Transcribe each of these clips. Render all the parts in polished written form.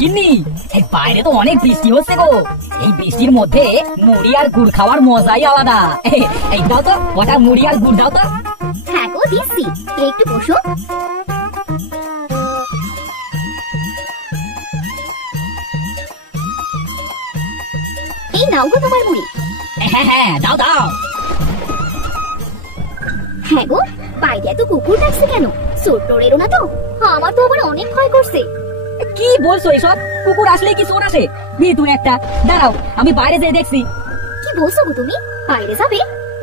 গিন্নি, এই বাইরে তো অনেক বৃষ্টি হচ্ছে গো। এই বৃষ্টির মধ্যে মুড়ি আর গুড় খাওয়ার মজাই আলাদা। এই দাও তো কটা মুড়ি আর গুড় দাও তো। হ্যাঁ গো দিচ্ছি, একটু বসো। এই নাও গো তোমার মুড়ি। হ্যাঁ হ্যাঁ দাও দাও। হ্যাঁ গো, বাইরে এত কুকুর ডাকছে কেন? চোর টোর এলো না তো? আমার তো আবার অনেক ভয় করছে। কি বলছো এসব? কুকুর আসলে কি চোর আসে? তুই একটা দাঁড়াও, আমি বাইরে যেয়ে দেখছি। কি বলছো গো তুমি? বাইরে যাবে?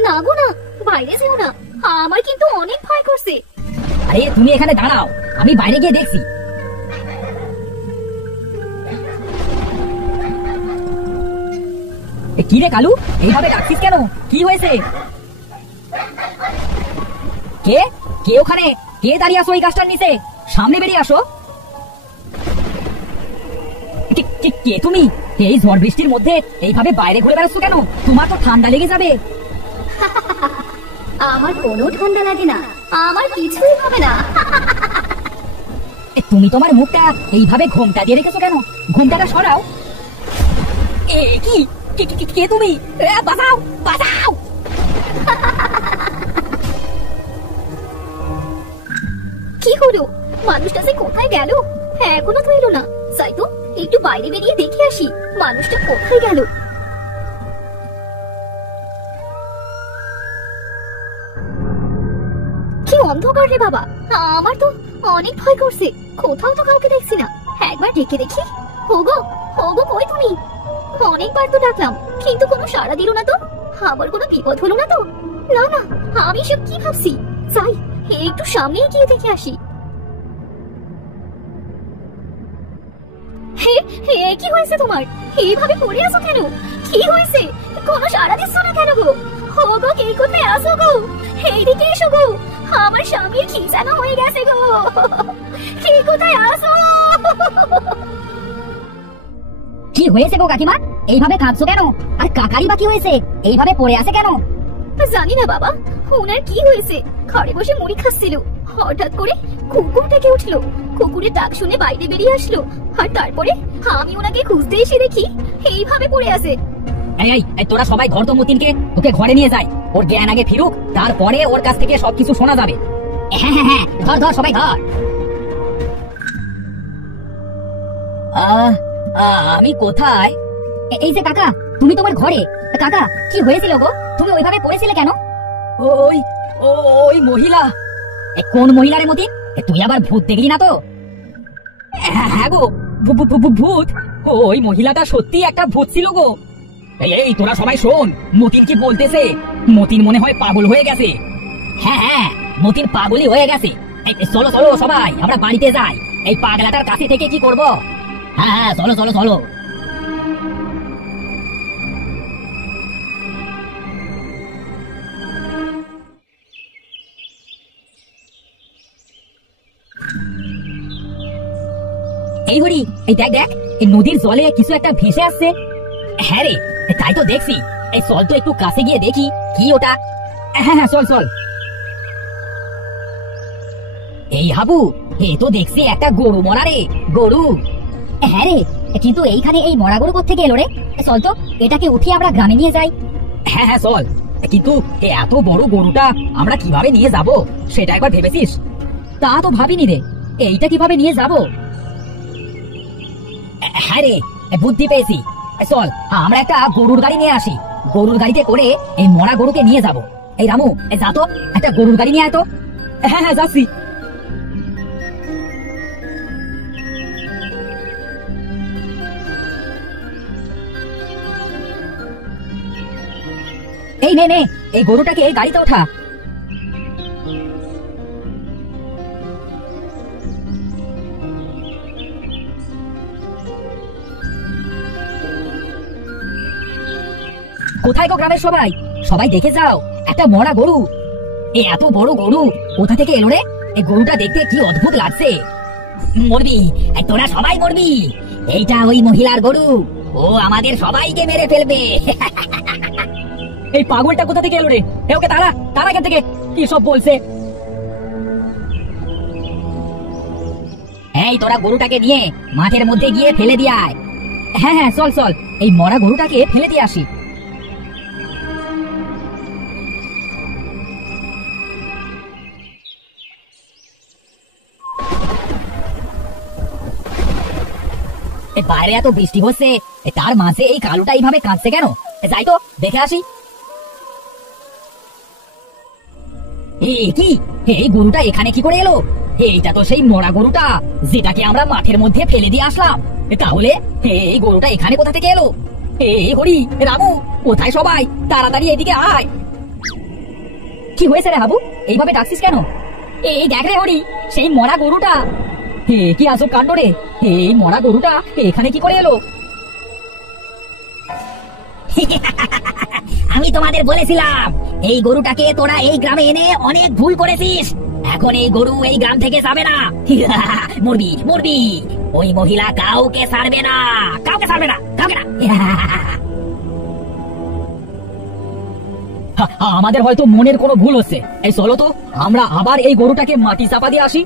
না গো না, বাইরে যেও না, আমার কিন্তু অনেক ভয় করছে। আরে তুমি এখানে দাঁড়াও, আমি বাইরে গিয়ে দেখছি। কি রে কালু, এইভাবে ডাকছিস কেন? কি হয়েছে? কে কে ওখানে? কে দাঁড়িয়ে আসো এই গাছটার নিচে? সামনে বেরিয়ে আসো। কে তুমি? এই ঝড় বৃষ্টির মধ্যে এইভাবে বাইরে ঘুরে বেড়াচ্ছ কেন? তোমার তো ঠান্ডা লেগে যাবে। আমার কোনো ঠান্ডা লাগে না, আমার কিছুই হবে না। তুমি তোমার মুখটা এইভাবে ঘোমটা দিয়ে রেখেছো কেন? ঘোমটাটা সরাও। কি কে তুমি? বাঁচাও বাঁচাও। কি হলো? মানুষটা যে কোথায় গেল? হ্যাঁ এখনো তো এলো না। যাই তো একটু বাইরে বেরিয়ে দেখে আসি মানুষটা কোথায় গেল। কি অন্ধকার রে বাবা, আমার তো অনেক ভয় করছে। কোথাও তো কাউকে দেখছি না, একবার ডেকে দেখি। ওগো ওগো কই তুমি? অনেকবার তো ডাকলাম কিন্তু কোনো সাড়া দিল না তো। আবার কোনো বিপদ হলো না তো? না না, আমি সব কি ভাবছি। যাই একটু সামনে গিয়ে দেখে আসি। কি হয়েছে তোমার? এইভাবে পড়ে আছো কেন? কি হয়েছে? কোনো সাড়া দিচ্ছ না কেন গো? ওগো কে কোথায় আছো গো? এইদিকে এসো গো, আমার স্বামীর খিঁচানো হয়ে গেছে গো। কে কোথায় আছো? কি হয়েছে গো কাকিমা? এইভাবে কাঁদছো কেন? আর কাকারি বা কি হয়েছে? এইভাবে পড়ে আছে কেন? জানি না বাবা, ওনার কি হয়েছে। ঘরে বসে মুড়ি খাচ্ছিল, হঠাৎ করে কুকুর ডেকে উঠলো। কুকুরের ডাক শুনে বাইরে বেরিয়ে আসলো, আর তারপরে আমি ওনাকে খুঁজতে এসে দেখি এইভাবে পড়ে আছে। এই তোরা সবাই ধর তো মতিনকে, ওকে ঘরে নিয়ে যাই। ওর জ্ঞান আগে ফিরুক, তারপরে ওর কাছ থেকে সবকিছু শোনা যাবে। হ্যাঁ হ্যাঁ হ্যাঁ, ধর ধর সবাই ধর। আমি কোথায়? এই যে কাকা, তুমি তোমার ঘরে। কাকা কি হয়েছিল গো? তুমি ওইভাবে পড়েছিলে কেন? ওই ওই মহিলা। কোন মহিলা রে মতিন? তুই আবার ভূত দেখলি না তো? হ্যাঁ গো, ভূত। ওই মহিলাটা সত্যি একটা ভূত ছিল গো। এই তোরা সবাই শোন, মতিন কি বলতেছে। মতিন মনে হয় পাগল হয়ে গেছে। হ্যাঁ হ্যাঁ, মতিন পাগলই হয়ে গেছে। চলো চলো সবাই, আমরা বাড়িতে যাই। এই পাগলাটার কাছে থেকে কি করব? হ্যাঁ হ্যাঁ চলো চলো চলো। এই হরি, এই দেখ দেখ, এই নদীর জলে কিছু একটা ভেসে আসছে। হ্যাঁ রে, তাই তো দেখছি। এই চল তো একটু কাছে গিয়ে দেখি কি ওটা। হ্যাঁ হ্যাঁ চল চল। এই হাবু, এ তো দেখছি একটা গরু মরা রে, গরু। হ্যাঁ রে, কিন্তু এইখানে এই মরা গরু কোত্থেকে এলো রে? চল তো এটাকে উঠিয়ে আমরা গ্রামে নিয়ে যাই। হ্যাঁ হ্যাঁ চল, কিন্তু এত বড় গরুটা আমরা কিভাবে নিয়ে যাব সেটা একবার ভেবেছিস? তা তো ভাবিনি রে, এইটা কিভাবে নিয়ে যাব? হ্যাঁ রে, বুদ্ধি পেয়েছি। চল আমরা একটা গরুর গাড়ি নিয়ে আসি, গরুর গাড়িতে করে এই মরা গরুকে নিয়ে যাব। এই রামু, যা তো একটা গরুর গাড়ি নিয়ে আয় তো। হ্যাঁ হ্যাঁ যাচ্ছি। এই নে নে, এই গরুটাকে এই গাড়িতে ওঠা। কোথায় গো গ্রামের সবাই? সবাই দেখে যাও, একটা মরা গরু। এত বড় গরু কোথা থেকে এলো রে? এই গরুটা দেখতে কি অদ্ভুত লাগছে। মরবি, তোরা সবাই মরবি। এইটা ওই মহিলার গরু, ও আমাদের সবাইকে মেরে ফেলবে। এই পাগলটা কোথা থেকে এলো রে? ওকে তারা তারা এখান থেকে। কি সব বলছে? এই তোরা গরুটাকে নিয়ে মাঠের মধ্যে গিয়ে ফেলে দিয়ে আয়। হ্যাঁ হ্যাঁ, চল চল, এই মরা গরুটাকে ফেলে দিয়ে আসি। বাইরে এত বৃষ্টি হচ্ছে, তার মাঝে এই কালুটা এইভাবে কাঁদছে কেন? যাই তো দেখে আসি। কি এই গরুটা এখানে কি করে এলো? এইটা তো সেই মরা গরুটা যেটাকে আমরা মাঠের মধ্যে ফেলে দিয়ে আসলাম। তাহলে এই গরুটা এখানে কোথা থেকে এলো? এই হরি, রামু, কোথায় সবাই? তাড়াতাড়ি এদিকে আয়। কি হয়েছে রে হাবু, এইভাবে ডাকছিস কেন? এই দেখ রে হরি, সেই মরা গরুটা। কি আজব কাণ্ড রে, এই মরা গরুটা এখানে কি করে এলো? আমি তোমাদের বলেছিলাম এই গরুটাকে তোরা এই গ্রামে এনে অনেক ভুল করেছিস। এখন এই গরু এই গ্রাম থেকে যাবে না। মরবি মরবি। ওই মহিলা কাউকে ছাড়বে না, কাউকে ছাড়বে না, কাউকে না। আমাদের হয়তো মনের কোনো ভুল হচ্ছে। এই চলো তো আমরা আবার এই গরুটাকে মাটি চাপা দিয়ে আসি।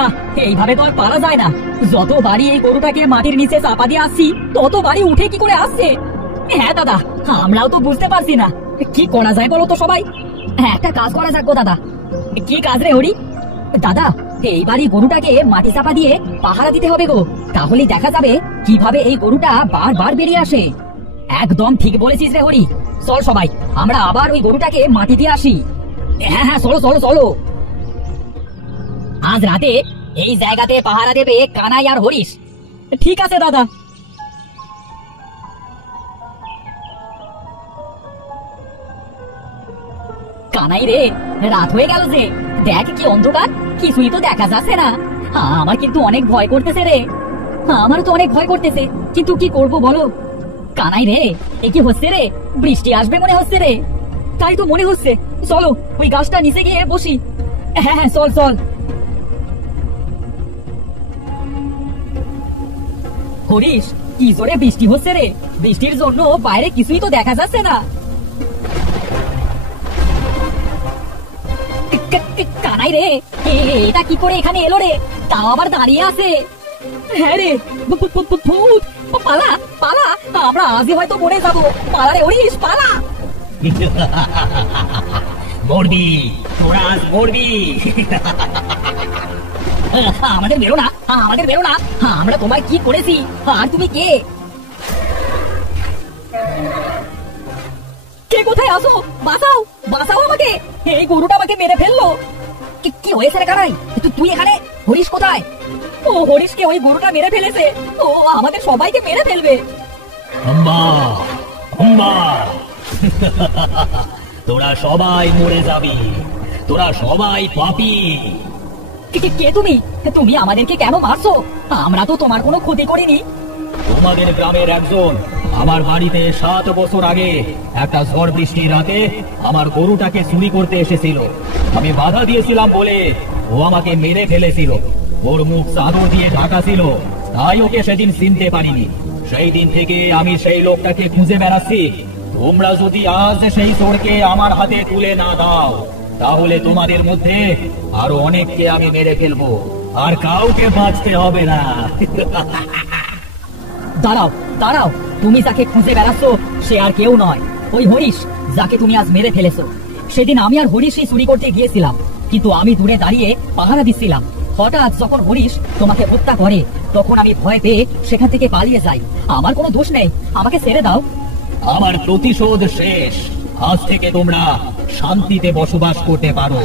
না, এইভাবে তো আর পারা যায় না। যতবারই এই গরুটাকে মাটির নিচে চাপা দিয়ে আসছি ততবারই উঠে কি করে আসছে। হ্যাঁ দাদা, আমরাও তো বুঝতে পারছি না কি করা যায় বলো তো সবাই। একটা কাজ করা যাক গো দাদা। কি কাজ রে হরি? দাদা, এইবারই গরুটাকে মাটি চাপা দিয়ে পাহারা দিতে হবে গো, তাহলেই দেখা যাবে কিভাবে এই গরুটা বারবার বেরিয়ে আসে। একদম ঠিক বলেছিস রে হরি। চল সবাই আমরা আবার ওই গরুটাকে মাটি দিয়ে আসি। হ্যাঁ হ্যাঁ, চলো চলো চলো। আজ রাতে এই জায়গাতে পাহারা দেবে কানাই আর হরিশ। ঠিক আছে দাদা। কানাই রে, রাত হয়ে গেল যে, দেখ কি অন্ধকার, কিছুই তো দেখা যাচ্ছে না। আমার কিন্তু অনেক ভয় করতেছে রে। আমারও তো অনেক ভয় করতেছে, কিন্তু কি করব বলো? কানাই রে, এ কি হচ্ছে রে? বৃষ্টি আসবে মনে হচ্ছে রে। তাই তো মনে হচ্ছে। চলো ওই গাছটা নিচে গিয়ে বসি। হ্যাঁ হ্যাঁ, চল চল। হরিশ, কি জোরে বৃষ্টি হচ্ছে রে। বৃষ্টির জন্য বাইরে কিছুই তো দেখা যাচ্ছে না। কানাই রে, এটা কি করে এখানে এলো রে? তাও আবার দাঁড়িয়ে আছে। হ্যাঁ রে, ভূত। পালা পালা, আমরা আজই হয়তো মরে যাবো। পালা রে হরিশ, পালা। মরবি তোরা, আজ মরবি। আমাদের বেরো না, আমাদের বেরো না। আমরা তোমায় কি করেছি? আর তুমি কে? কে কোথায় আসো? বাঁচাও, বাঁচাও আমাকে। এই গরুটা আমাকে মেরে ফেললো। কি হয়েছে রে কানাই? তুই এখানে? হরিশ কোথায়? ও হরিশকে ওই গরুটা মেরে ফেলেছে। ও আমাদের সবাইকে মেরে ফেলবে। তোরা সবাই মরে যাবি, তোরা সবাই পাপী। কে তুমি? তুমি আমাদেরকে কেন মারছো? আমরা তো তোমার কোনো ক্ষতি করিনি। তোমাদের গ্রামের একজন আমার বাড়িতে 7 বছর আগে একটা ঝড় বৃষ্টির রাতে আমার গরুটাকে চুরি করতে এসেছিল। আমি বাধা দিয়েছিলাম বলে ও আমাকে মেরে ফেলেছিল। ওর মুখ চাদর দিয়ে ঢাকা ছিল, তাই ওকে সেদিন চিনতে পারিনি। সেই দিন থেকে আমি সেই লোকটাকে খুঁজে বেড়াচ্ছি। তোমরা যদি আজ সেই চোরকে আমার হাতে তুলে না দাও, তাহলে তোমাদের মধ্যে আরো অনেককে আমি মেরে ফেলবো, আর কাউকে বাঁচতে হবে না। দাঁড়াও দাঁড়াও, তুমি যাকে খুঁজে বেড়াচ্ছ সে আর কেউ নয়, ওই হরিশ যাকে তুমি আজ মেরে ফেলেছো। সেদিন আমি আর হরিশই চুরি করতে গিয়েছিলাম, কিন্তু আমি দূরে দাঁড়িয়ে পাহারা দিচ্ছিলাম। হঠাৎ যখন হরিশ তোমাকে হত্যা করে, তখন আমি ভয় পেয়ে সেখান থেকে পালিয়ে যাই। আমার কোনো দোষ নেই, আমাকে ছেড়ে দাও। আমার প্রতিশোধ শেষ। আজ থেকে তোমরা শান্তিতে বসবাস করতে পারো।